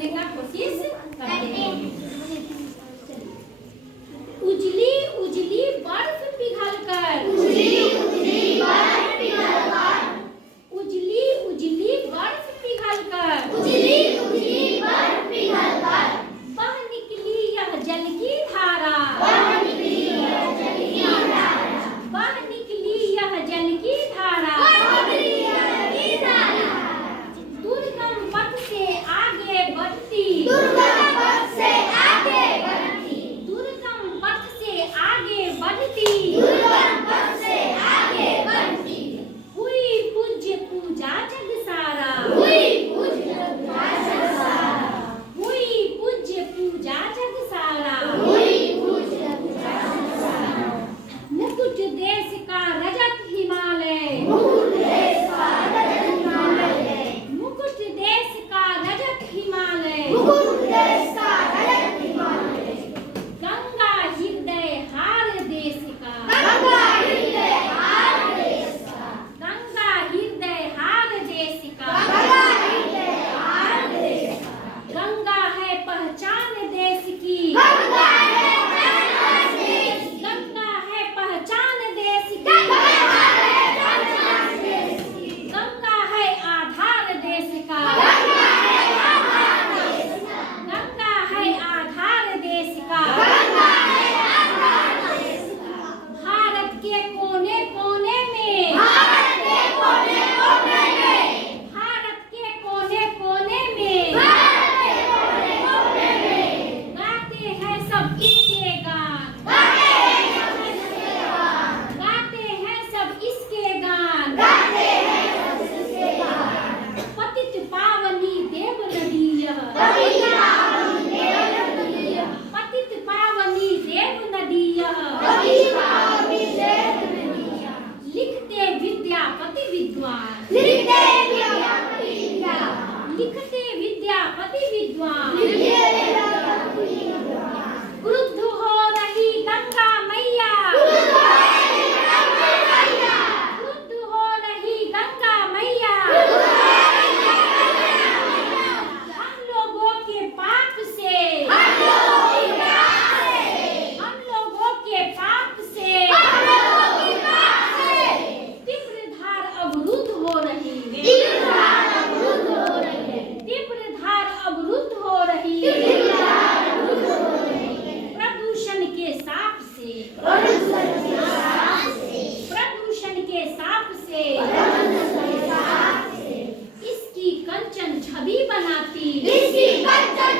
समझने का कोशिश करते हैं। उजली उजली बर्फ पिघल कर, उजली उजली बर्फ पिघल कर, उजली उजली बर्फ पिघल कर, उजली उजली बर्फ पिघल कर, बह निकली यह जल की धारा, बह निकली यह जल की धारा, बह निकली यह जल की धारा, बह निकली यह जल की धारा, दुर्गम पथ से आगे बढ़ती, दुर्गम पथ से आगे बढ़ती, दुर्गम पथ से आगे बढ़ती, दुर्गम पथ से आगे बढ़ती, हुई पूज्य पूजा जग सारा, हुई पूज्य पूजा जग सारा, हुई पूज्य पूजा जग सारा, हुई पूज्य पूजा जग सारा, मुकुट देश का रजत हिमालय, मुकुट देश का रजत हिमालय, मुकुट देश का रजत हिमालय, मुकुट देश का रजत हिमालय, गंगा हृदय हार देश का, गंगा हृदय हार देश का, गंगा हृदय हार देश का, गंगा हृदय हार देश का, गंगा है पहचान देश की, गंगा है पहचान देश की, गंगा है पहचान देश की, गंगा है पहचान देश की, गंगा है आधार देश का, गंगा है आधार देश का, गंगा है आधार देश का, गंगा है आधार देश का, भारत के कोने कोने में, भारत के कोने कोने में, भारत के कोने कोने में भारत के कोने कोने में, गाते हैं सब इसके गान, गाते हैं सब इसके गान, गाते हैं सब इसके गान, गाते हैं सब इसके गान, पतित पावनी देव नदी यह, पतित पावनी देव नदी यह, पतित पावनी देव नदी यह, पतित पावनी देव नदी यह, लिखते विद्यापति विद्वान, लिखते विद्यापति विद्वान, लिखते विद्यापति विद्वान, लिखते विद्यापति विद्वान, क्रुद्ध हो रही गंगा मैया, क्रुद्ध हो रही गंगा मैया, क्रुद्ध हो रही गंगा मैया, क्रुद्ध हो रही गंगा मैया, हम लोगों के पाप से, हम लोगों की पाप से, हम लोगों के पाप से हम लोगों की पाप से, तीव्र धार अवरुद्ध हो रही है, तीव्र धार अवरुद्ध हो रही है, तीव्र धार अवरुद्ध हो रही है, तीव्र धार अवरुद्ध हो रही है, प्रदूषण के साप से, प्रदूषण के साथ से, प्रदूषण के साप से प्रदूषण के साथ से, इसकी कंचन छवि बनाती, इसकी कंचन